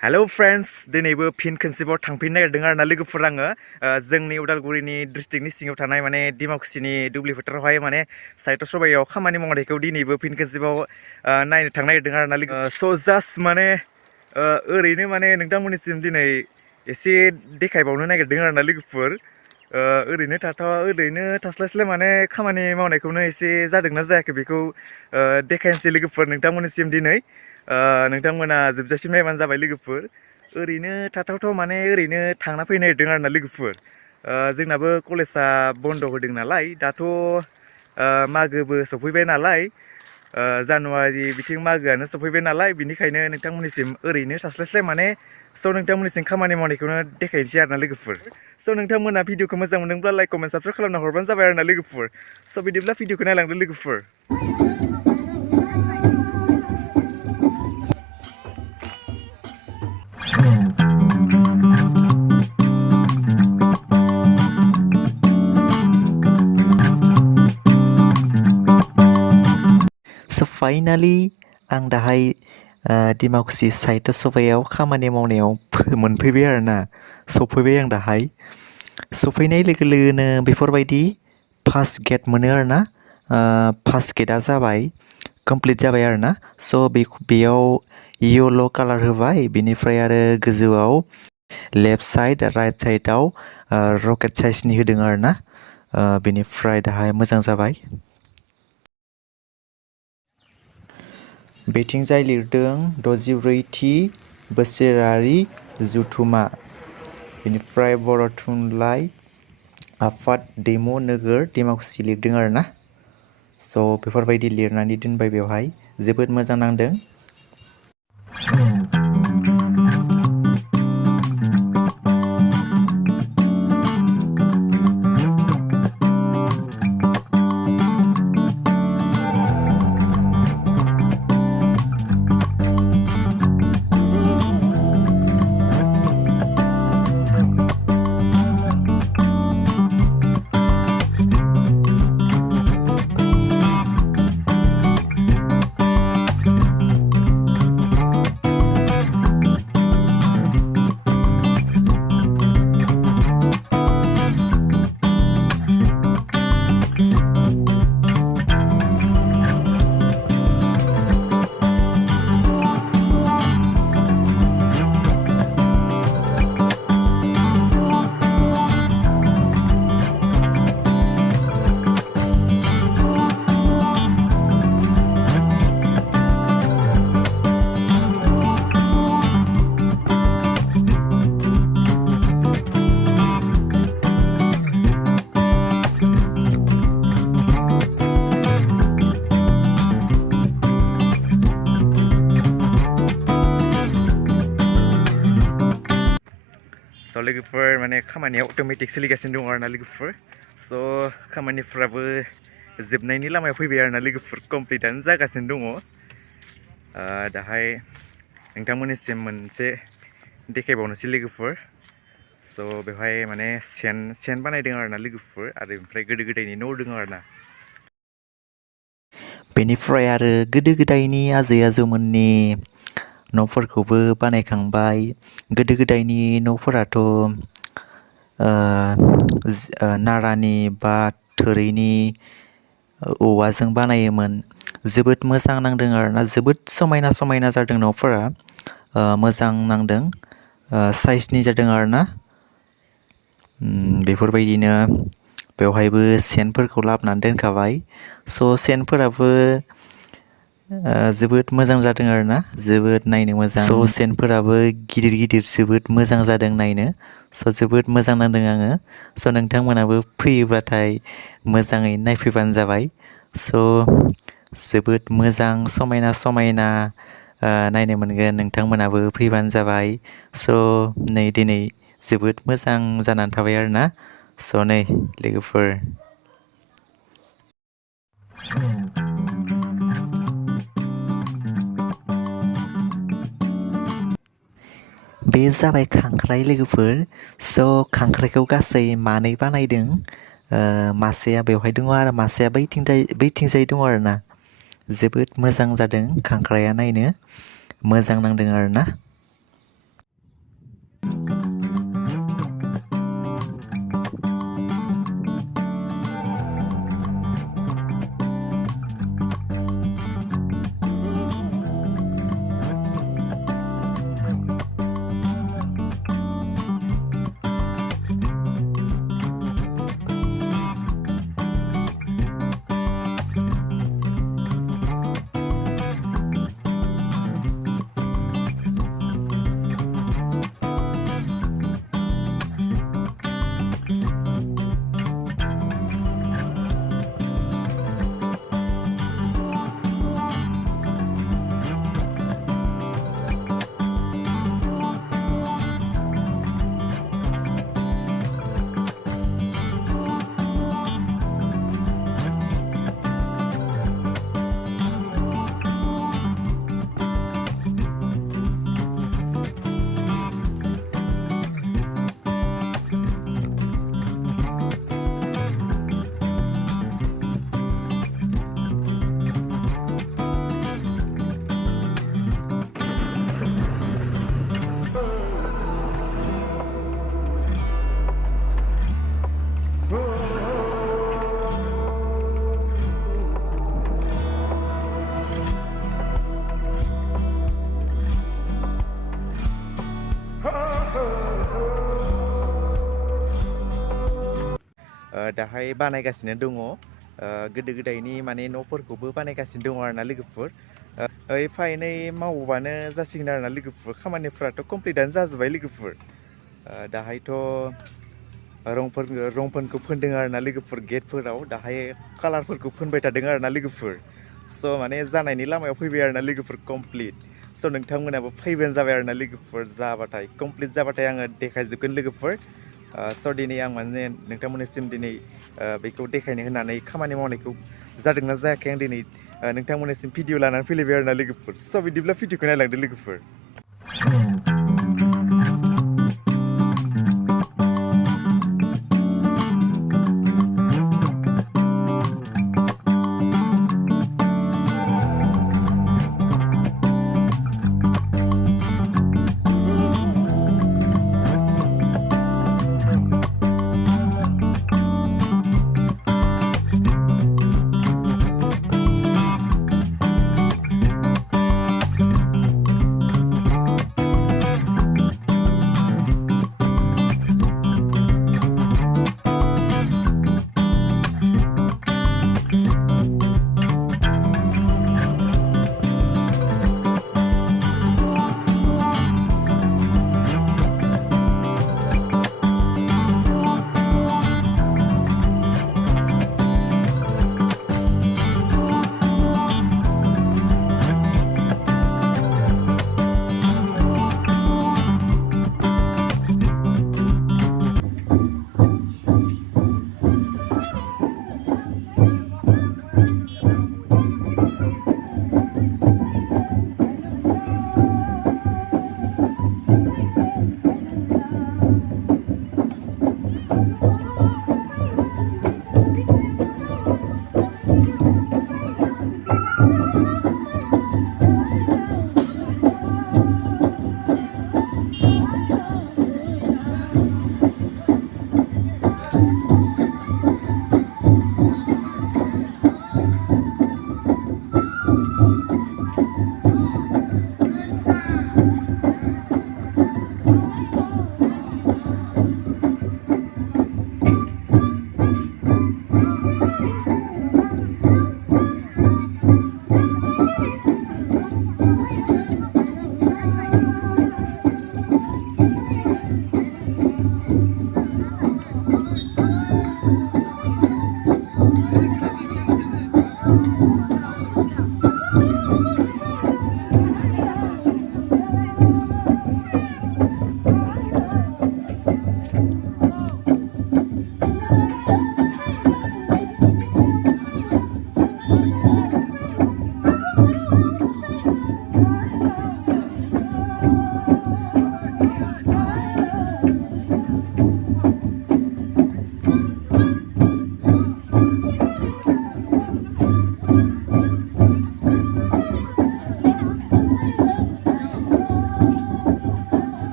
Hello friends, दिनैबो फिन खनसेबाव थांफिननो नागिरदों आरोना लोगोफोर आङो जोंनि उदालगुरिनि डिस्ट्रिक्टनि सिङाव थानाय माने दिमाकुसिनि दुब्लि फोथारावहाय माने साहित्य सभायाव खामानि मावनायखौ दिनैबो फिन खनसेबाव नायनो थांनो नागिरदों आरोना लोगो जास्ट माने ओरैनो माने नोंथांमोननिसिम दिनै एसे देखायबावनो नागिरदों आरोना लोगोफोर ओरैनो थास्लायस्लाय माने खामानि मावनायखौनो एसे जादोंना जायाखै बेखौ देखायनोसै लोगोफोर नोंथांमोननिसिम दिनै नोंथांमोना जोबजासिम नायबानो जाबाय लोगोफोर ओरैनो थाथावथाव माने ओरैनो थांना फैनो नागिरदों आरोना लोगोफोर जोंनाबो कलेजआ बन्द होदों नालाय दाथ' मागोबो सफैबाय नालाय जानुवारि बिथिं मागोआनो सफैबाय नालाय बिनिखायनो नोंथांमोननिसिम ओरैनो थास्लायस्लाय माने नोंथांमोननिसिम खामानि मावनायखौनो देखायनोसै आरोना लोगोफोर नोंथांमोना भिडिअखौ मोजां मोनदोंब्ला लाइक कमेन्ट साबस्क्राइब खालामना हरबानो जाबाय आरोना लोगोफोर बिदिब्ला भिडिअखौ नायलांदो लोगोफोर फाइनाली आं दाहाय दिमाकुसि साहित्य सभायाव खामानि मावनायाव मोनफैबाय आरोना सफैबाय आं दाहाय सफैनाय लोगो लोगोनो बेफोरबायदि फार्स्ट गेट मोनो आरोना फार्स्ट गेटआ जाबाय कमप्लिट जाबाय आरोना बेयाव येल' कालार होबाय बेनिफ्राय आरो गोजौआव लेफ्ट साइड राइट साइडआव रकेट साइजनि होदों आरोना बेनिफ्राय दाहाय मोजां जाबाय बेथिंजाय लिरदों 64थि बोसोरारि जथुमा बेनिफ्राय बर' थुनलाइ आफाद दैमु नोगोर दिमाकुसि लिरदों आरोना बेफोरबायदि लिरनानै दोनबाय बेवहाय जोबोद मोजां नांदों लोगोफोर माने खामानिया अट'मेटिक सोलिगासिनो दङ आरोना लोगोफोर खामानिफ्राबो जोबनायनि लामायाव फैबाय आरोना लोगोफोर कमप्लिटआनो जागासिनो दङ दाहाय नोंथांमोननिसिम मोनसे देखायबावनोसै लोगोफोर बेवहाय माने सेन बानायदों आरोना लोगोफोर आरो ओमफ्राय गोदो गोदायनि न' दङ आरोना बेनिफ्राय आरो गोदो गोदायनि आजै आजौमोननि न'फोरखौबो बानायखांबाय गोदो गोदायनि न'फोराथ' नारानि बा थोरिनि औवाजों बानायोमोन जोबोद मोजां नांदों आरोना जोबोद समायना समायना जादों न'फोरा मोजां नांदों साइजनि जादों आरोना बेफोरबायदिनो बेवहायबो सेनफोरखौ लाबोनानै दोनखाबाय सेनफोराबो जोबोद मोजां जादों आरोना जोबोद नायनो मोजां सेनफोराबो गिदिर गिदिर जोबोद मोजां जादों नायनो जोबोद मोजां नांदों आङो नोंथांमोनाबो फैयोब्लाथाय मोजाङै नायफैबानो जाबाय जोबोद मोजां समायना समायना नायनो मोनगोन नोंथांमोनाबो फैबानो जाबाय नै दिनै जोबोद मोजां जानानै थाबाय आरोना नै लोगोफोर बे जाबाय खांख्राइ लोगोफोर खांख्राइखौ गासै मानै बानायदों मासेया बेवहाय दङ आरो मासेया बैथिंजाय दङ आरोना जोबोद मोजां जादों खांख्राइया नायनो मोजां नांदों आरोना दाहाय बानायगासिनो दङ गोदो गोदायनि माने न'फोरखौबो बानायगासिनो दङ आरोना लोगोफोर एफा एनै मावोबानो जासिगोन आरोना लोगोफोर खामानिफ्राथ' कमप्लिटआनो जाजोब्बाय लोगोफोर दाहायथ' रंफोरखौ फोनदों आरोना लोगोफोर गेटफोराव दाहाय कालारफोरखौ फोनबाय थादों आरोना लोगोफोर स' माने जानायनि लामायाव फैबाय आरोना लोगोफोर कमप्लिट स' नोंथांमोनाबो फैबानो जाबाय आरोना लोगोफोर जाबाथाय कमप्लिट जाबाथाय आङो देखायजोबगोन लोगोफोर स' दिनै आं माने नोंथांमोननिसिम दिनै बेखौ देखायनो होननानै खामानि मावनायखौ जादोंना जायाखै आं दिनै नोंथांमोननिसिम भिडिअ लानानै फैलायबाय आरोना लोगोफोर स' बिदिब्ला भिडिअखौ नायलांदो लोगोफोर